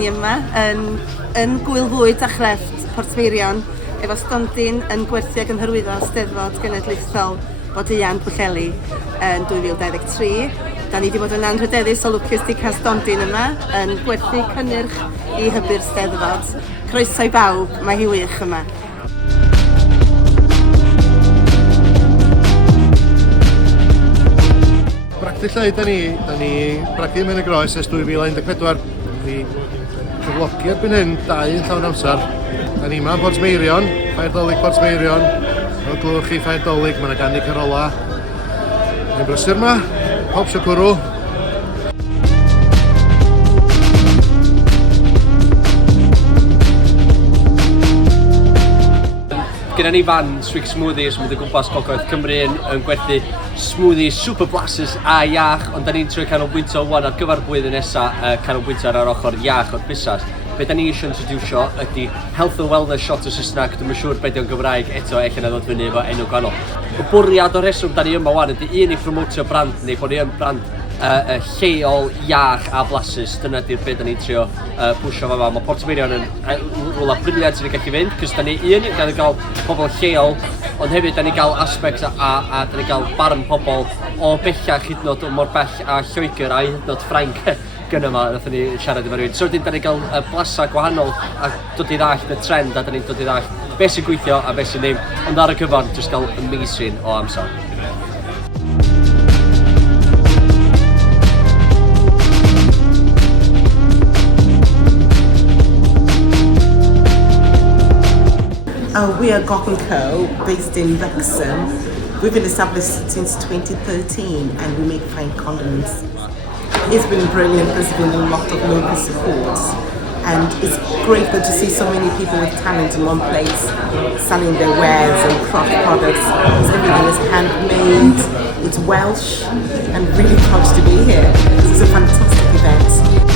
ni yma yn gwyl fwyd a chrefft Portmeirion efo stondin yn gwerthu ag yn hyrwyddo Steddfod Genedlaethol Bodeuon Pwllheli yn 2023. Da ni wedi bod yn anrhydeddus o lwcus di cael stondin yma yn gwerthu cynnyrch i hybu'r Steddfod. Croeso i bawb, mae hi wych yma. Lle da ni bragdu mewn y groes ers 2014. Ni cyflogi erbyn hyn 2 yn llawn amser. Da ni yma yn Portmeirion, Ffair Nadolig Portmeirion. Fel glywch chi Ffair Nadolig, mae yna ganddi carola. Ni'n brysur yma, pob sio cwrw. Gyda ni fan Swig Smoothies yn mynd o gwmpas Gogledd Cymru yn gwerthu smoothies, super blasus a iach, ond da ni'n trio canolbwyntio wan ar gyfer blwyddyn nesaf canolbwyntio ar ochr iach o'r busnes. Be da ni eisiau introducio ydy Health and Wellness Shot o Saesneg, dwi'n siŵr beth yw'n Gymraeg, eto eich yna ddod fyny efo enw gwahanol. Y bwriad o'r reswm da ni yma wan ydy un i promotio brand ni, bod ni yn brand lleol, iach a blasus. Dyna di'r beth da ni'n trio pwysio fa. Mae Portmeirion yn rhywle briliant sy'n gallu fynd, cos da ni gan gael pobl lleol, ond hefyd da ni gael aspect a da ni gael barn pobl o bellach hyd yn oed mor bell a Lloegr a hyd yn oed Ffrainc gyda yma, nath ni siarad efo rhywun. So wedyn da ni gael blasa gwahanol a dod i ddallt y trend a da ni'n dod i ddallt beth sy'n gweithio a beth sy'n ddim, ond ar y cyfan jyst gael amazing o amser. We are Gok & Co, based in Wrexham. We've been established since 2013 and we make fine condiments. It's been brilliant, there's been a lot of local support and it's great to see so many people with talent in one place selling their wares and craft products. Everything is handmade, it's Welsh and really proud to be here. This is a fantastic event.